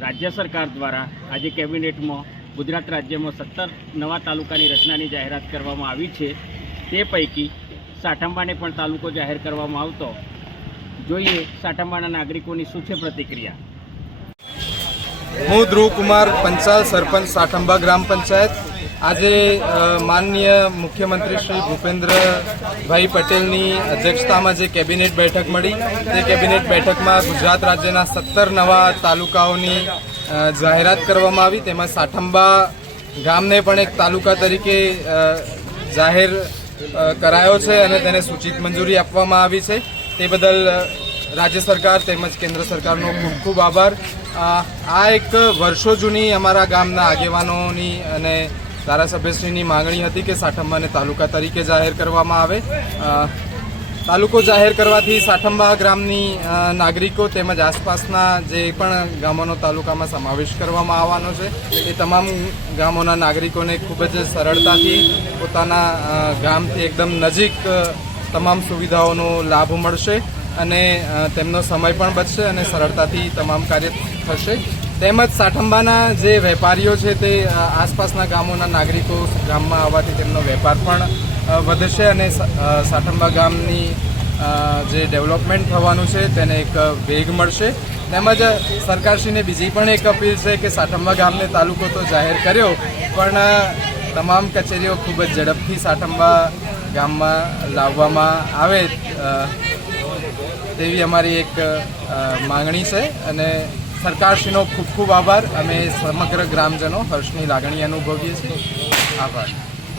રાજ્ય સરકાર દ્વારા આજે કેબિનેટમાં, ગુજરાત રાજ્યમાં સત્તર નવા તાલુકાની રચનાની જાહેરાત કરવામાં આવી છે. તે પૈકી સાઠંબાને પણ તાલુકો જાહેર કરવામાં આવતો. જોઈએ સાઠંબાના નાગરિકોની શું છે પ્રતિક્રિયા. હું ધ્રુવકુમાર પંચાલ, સરપંચ સાઠંબા ગ્રામ પંચાયત. આજે માનનીય મુખ્યમંત્રી શ્રી ભૂપેન્દ્રભાઈ પટેલની અધ્યક્ષતામાં જે કેબિનેટ બેઠક મળી, તે કેબિનેટ બેઠકમાં ગુજરાત રાજ્યના સત્તર નવા તાલુકાઓની જાહેરાત કરવામાં આવી. તેમાં સાઠંબા ગામને પણ એક તાલુકા તરીકે જાહેર કરાયો છે અને તેને સૂચિત મંજૂરી આપવામાં આવી છે. તે બદલ રાજ્ય સરકાર તેમજ કેન્દ્ર સરકારનો ખૂબ ખૂબ આભાર. આ એક વર્ષો જૂની અમારા ગામના આગેવાનોની અને ધારાસભ્યશ્રીની માંગણી હતી કે સાઠંબાને તાલુકા તરીકે જાહેર કરવામાં આવે. તાલુકો જાહેર કરવાથી સાઠંબા ગ્રામની નાગરિકો તેમજ આસપાસના જે પણ ગામોનો તાલુકામાં સમાવેશ કરવામાં આવવાનો છે, એ તમામ ગામોના નાગરિકોને ખૂબ જ સરળતાથી પોતાના ગામથી એકદમ નજીક તમામ સુવિધાઓનો લાભ મળશે અને તેમનો સમય પણ બચશે અને સરળતાથી તમામ કાર્ય થશે. તેમજ સાઠંબાના જે વેપારીઓ છે તે આસપાસના ગામોના નાગરિકો ગામમાં આવવાથી તેમનો વેપાર પણ વધશે અને સાઠંબા ગામની જે ડેવલપમેન્ટ થવાનું છે તેને એક વેગ મળશે. તેમજ સરકારશ્રીને બીજી પણ એક અપીલ છે કે સાઠંબા ગામને તાલુકો તો જાહેર કર્યો, પણ તમામ કચેરીઓ ખૂબ જ ઝડપથી સાઠંબા ગામમાં લાવવામાં આવે તેવી અમારી એક માગણી છે અને સરકારશ્રીનો ખૂબ ખૂબ આભાર. અમે સમગ્ર ગ્રામજનો હર્ષની લાગણી અનુભવીએ છીએ. આભાર.